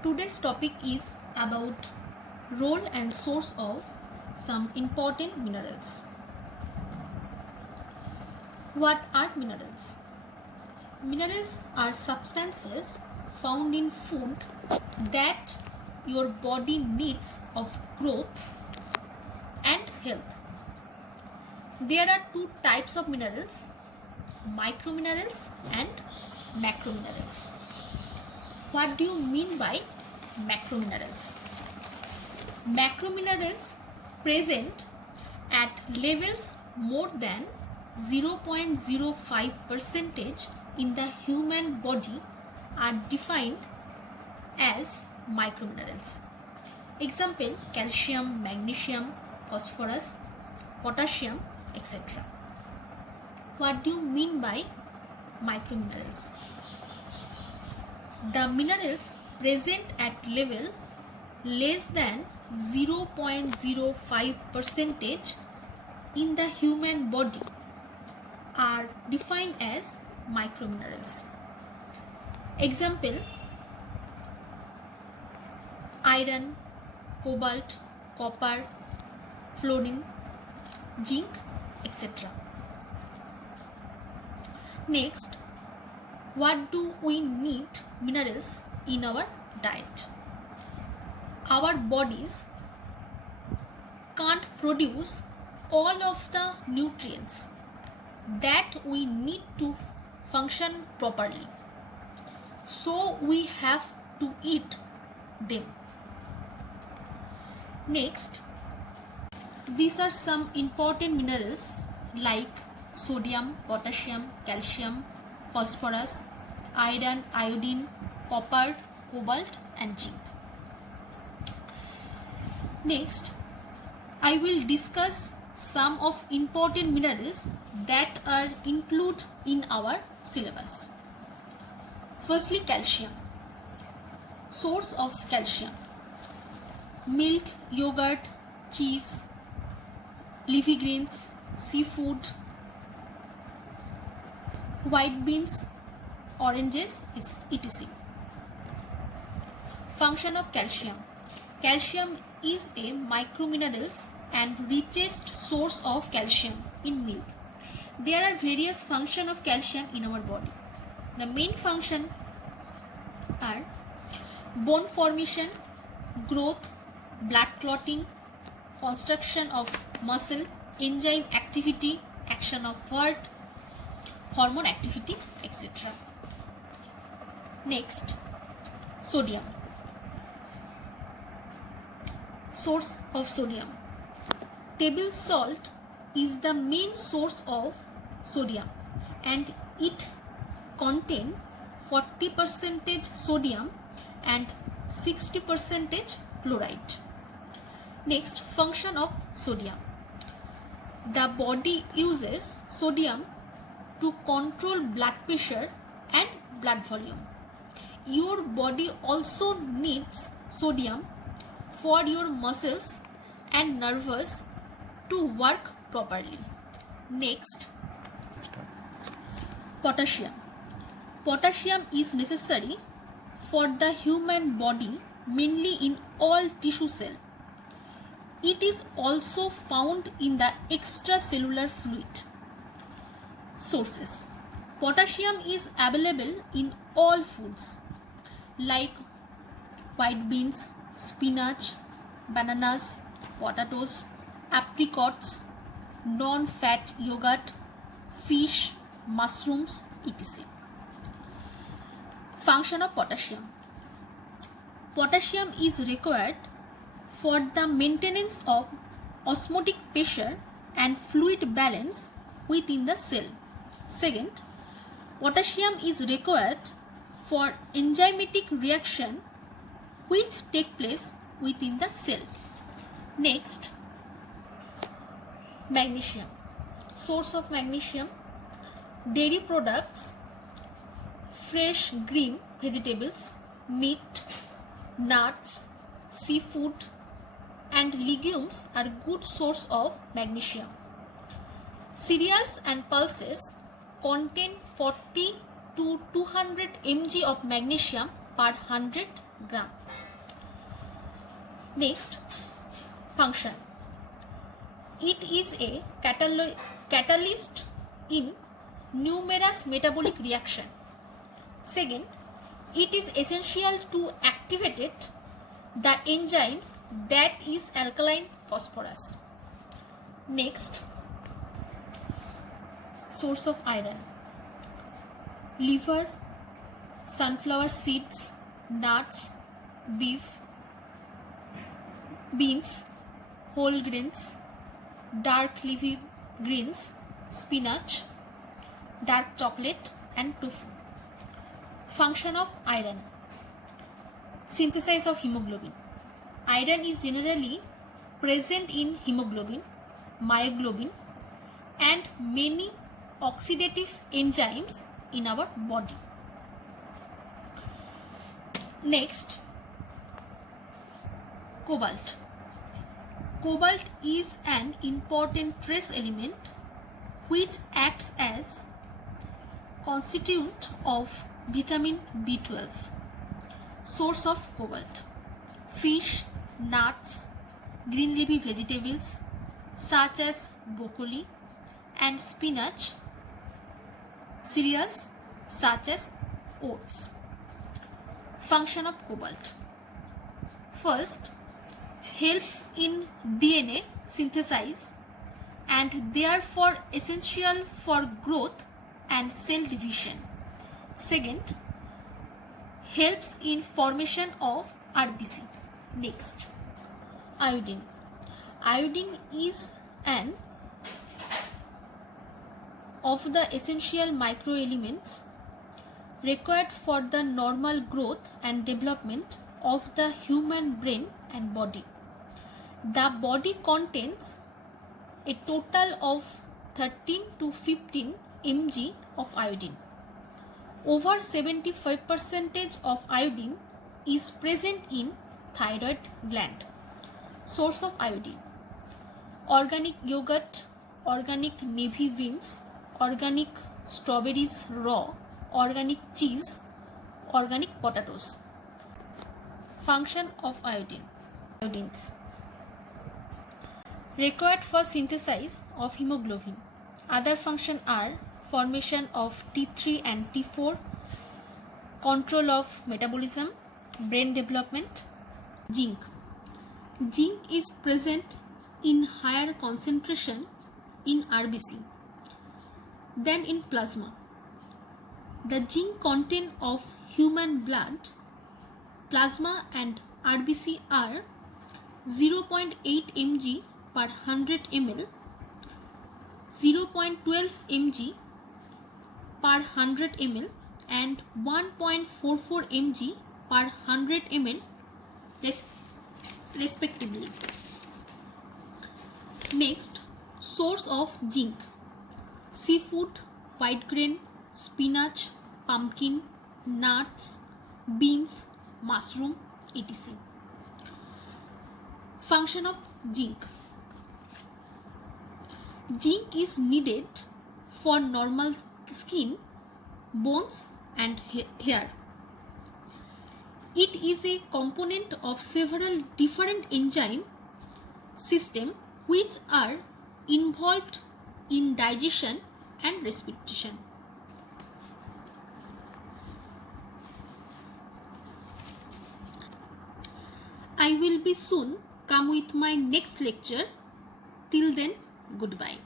Today's topic is about role and source of some important minerals. What are minerals? Minerals are substances found in food that your body needs of growth and health. There are two types of minerals, microminerals and macrominerals. What do you mean by macrominerals? Macrominerals present at levels more than 0.05% in the human body are defined as microminerals. Example: calcium, magnesium, phosphorus, potassium, etc. What do you mean by microminerals? The minerals present at level less than 0.05% in the human body are defined as microminerals. Example: iron, cobalt, copper, fluorine, zinc, etc. Next, what do we need minerals in our diet? Our bodies can't produce all of the nutrients that we need to function properly, so we have to eat them. Next, these are some important minerals like sodium, potassium, calcium, phosphorus, iron, iodine, copper, cobalt and zinc. Next, I will discuss some of important minerals that are included in our syllabus. Firstly, calcium. Source of calcium: milk, yogurt, cheese, leafy greens, seafood, white beans, oranges, etc. Function of calcium. Calcium is a microminerals and richest source of calcium in milk. There are various functions of calcium in our body. The main function are bone formation, growth, blood clotting, construction of muscle, enzyme activity, action of heart, hormone activity, etc. Next, sodium. Source of sodium. Table salt is the main source of sodium and it contains 40% sodium and 60% chloride. Next, function of sodium. The body uses sodium to control blood pressure and blood volume. Your body also needs sodium for your muscles and nerves to work properly. Next, potassium. Potassium is necessary for the human body, mainly in all tissue cells. It is also found in the extracellular fluid. Sources. Potassium is available in all foods like white beans, spinach, bananas, potatoes, apricots, non-fat yogurt, fish, mushrooms, etc. Function of potassium. Potassium is required for the maintenance of osmotic pressure and fluid balance within the cell. Second, potassium is required for enzymatic reaction which take place within the cell. Next, magnesium. Source of magnesium: dairy products, fresh green vegetables, meat, nuts, seafood and legumes are good source of magnesium. Cereals and pulses contain 40 to 200 mg of magnesium per 100 gram. Next, function. It is a catalyst in numerous metabolic reaction. Second, it is essential to activate the enzymes that is alkaline phosphorus. Next, source of iron. Liver, sunflower seeds, nuts, beef, beans, whole grains, dark leafy greens, spinach, dark chocolate and tofu. Function of iron. Synthesis of hemoglobin. Iron is generally present in hemoglobin, myoglobin and many oxidative enzymes in our body. Next, cobalt. Cobalt is an important trace element which acts as constituent of vitamin B12. Source of cobalt. Fish, nuts, green leafy vegetables such as broccoli and spinach, cereals such as oats. Function of cobalt. First, helps in DNA synthesis and therefore essential for growth and cell division. Second, helps in formation of RBC. Next, iodine. Iodine is an of the essential microelements required for the normal growth and development of the human brain and body. The body contains a total of 13 to 15 mg of iodine. Over 75% of iodine is present in thyroid gland. Source of iodine. Organic yogurt, organic navy beans, organic strawberries raw, organic cheese, organic potatoes. Function of iodine. Iodines required for synthesis of hemoglobin. Other functions are formation of T3 and T4, control of metabolism, brain development. Zinc. Zinc is present in higher concentration in RBC than in plasma. The zinc content of human blood, plasma and RBC are 0.8 mg per 100 ml, 0.12 mg per 100 ml and 1.44 mg per 100 ml respectively. Next, source of zinc. Seafood, white grain, spinach, pumpkin, nuts, beans, mushroom, etc. Function of zinc. Zinc is needed for normal skin, bones and hair. It is a component of several different enzyme systems which are involved in digestion and respiration. I will be soon come with my next lecture. Till then, goodbye.